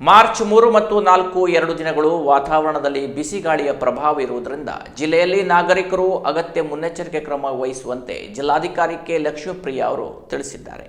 March 3 ಮತ್ತು 4 ಎರಡು ದಿನಗಳು ವಾತಾವರಣದಲ್ಲಿ ಬಿಸಿ ಗಾಳಿಯ ಪ್ರಭಾವ ಇರುವುದರಿಂದ ಜಿಲ್ಲೆಯಲ್ಲಿ ನಾಗರಿಕರು ಅಗತ್ಯ ಮುನ್ನೆಚ್ಚರಿಕೆ ಕ್ರಮ ವಹಿಸುವಂತೆ ಜಿಲ್ಲಾಧಿಕಾರಿ ಕೆ ಲಕ್ಷ್ಮೀಪ್ರಿಯ ಅವರು ತಿಳಿಸಿದ್ದಾರೆ.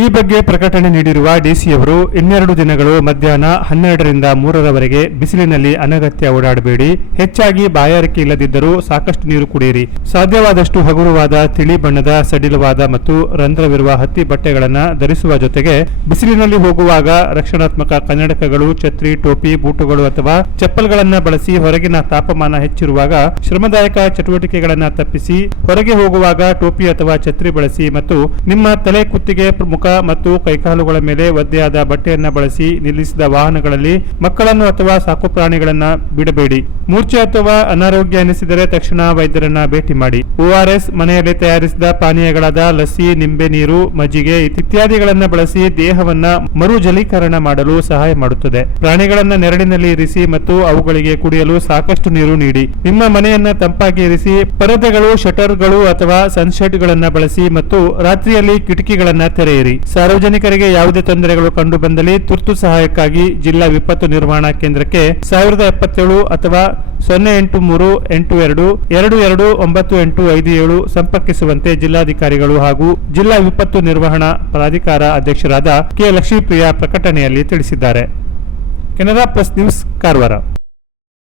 ಈ ಬಗ್ಗೆ ಪ್ರಕಟಣೆ ನೀಡಿರುವ ಡಿಸಿಯವರು ಇನ್ನೆರಡು ದಿನಗಳು ಮಧ್ಯಾಹ್ನ 12ರಿಂದ 3ರವರೆಗೆ ಬಿಸಿಲಿನಲ್ಲಿ ಅನಗತ್ಯ ಓಡಾಡಬೇಡಿ, ಹೆಚ್ಚಾಗಿ ಬಾಯಾರಿಕೆ ಇಲ್ಲದಿದ್ದರೂ ಸಾಕಷ್ಟು ನೀರು ಕುಡಿಯಿರಿ, ಸಾಧ್ಯವಾದಷ್ಟು ಹಗುರವಾದ ತಿಳಿ ಬಣ್ಣದ ಸಡಿಲವಾದ ಮತ್ತು ರಂಧ್ರವಿರುವ ಹತ್ತಿ ಬಟ್ಟೆಗಳನ್ನು ಧರಿಸುವ ಜೊತೆಗೆ ಬಿಸಿಲಿನಲ್ಲಿ ಹೋಗುವಾಗ ರಕ್ಷಣಾತ್ಮಕ ಕನ್ನಡಕಗಳು, ಛತ್ರಿ, ಟೋಪಿ, ಬೂಟುಗಳು ಅಥವಾ ಚಪ್ಪಲ್ಗಳನ್ನು ಬಳಸಿ ಹೊರಗಿನ ತಾಪಮಾನ ಹೆಚ್ಚಿರುವಾಗ ಶ್ರಮದಾಯಕ ಚಟುವಟಿಕೆಗಳನ್ನು ತಪ್ಪಿಸಿ ಹೊರಗೆ ಹೋಗುವಾಗ ಟೋಪಿ ಅಥವಾ ಛತ್ರಿ ಬಳಸಿ ಮತ್ತು ನಿಮ್ಮ ತಲೆ ಕುತ್ತಿಗೆ ಮುಖ ಮತ್ತು ಕೈಕಾಲುಗಳ ಮೇಲೆ ಒದ್ದೆಯಾದ ಬಟ್ಟೆಯನ್ನ ಬಳಸಿ ನಿಲ್ಲಿಸಿದ ವಾಹನಗಳಲ್ಲಿ ಮಕ್ಕಳನ್ನು ಅಥವಾ ಸಾಕು ಪ್ರಾಣಿಗಳನ್ನ ಬಿಡಬೇಡಿ. ಮೂರ್ಛೆ ಅಥವಾ ಅನಾರೋಗ್ಯ ಎನಿಸಿದರೆ ತಕ್ಷಣ ವೈದ್ಯರನ್ನ ಭೇಟಿ ಮಾಡಿ. ORS, ಮನೆಯಲ್ಲಿ ತಯಾರಿಸಿದ ಪಾನೀಯಗಳಾದ ಲಸ್ಸಿ, ನಿಂಬೆ ನೀರು, ಮಜ್ಜಿಗೆ ಇತ್ಯಾದಿಗಳನ್ನ ಬಳಸಿ ದೇಹವನ್ನ ಮರು ಜಲೀಕರಣ ಮಾಡಲು ಸಹಾಯ ಮಾಡುತ್ತದೆ. ಪ್ರಾಣಿಗಳನ್ನ ನೆರಳಿನಲ್ಲಿ ಇರಿಸಿ ಮತ್ತು ಅವುಗಳಿಗೆ ಕುಡಿಯಲು ಸಾಕಷ್ಟು ನೀರು ನೀಡಿ. ನಿಮ್ಮ ಮನೆಯನ್ನ ತಂಪಾಗಿ ಇರಿಸಿ. ಪರದೆಗಳು, ಶಟರ್ಗಳು ಅಥವಾ ಸನ್ಶೆಡ್ ಗಳನ್ನ ಬಳಸಿ ಮತ್ತು ರಾತ್ರಿಯಲ್ಲಿ ಕಿಟಕಿಗಳನ್ನ ತೆರೆಯಿರಿ. ಸಾರ್ವಜನಿಕರಿಗೆ ಯಾವುದೇ ತೊಂದರೆಗಳು ಕಂಡು ಬಂದಲ್ಲಿ ತುರ್ತು ಸಹಾಯಕ್ಕಾಗಿ ಜಿಲ್ಲಾ ವಿಪತ್ತು ನಿರ್ವಹಣಾ ಕೇಂದ್ರಕ್ಕೆ 1077 ಅಥವಾ 08382229857 ಸಂಪರ್ಕಿಸುವಂತೆ ಜಿಲ್ಲಾಧಿಕಾರಿಗಳು ಹಾಗೂ ಜಿಲ್ಲಾ ವಿಪತ್ತು ನಿರ್ವಹಣಾ ಪ್ರಾಧಿಕಾರ ಅಧ್ಯಕ್ಷರಾದ ಕೆ ಲಕ್ಷ್ಮೀಪ್ರಿಯ ಪ್ರಕಟಣೆಯಲ್ಲಿ ತಿಳಿಸಿದ್ದಾರೆ. Canara plus news, Karwar.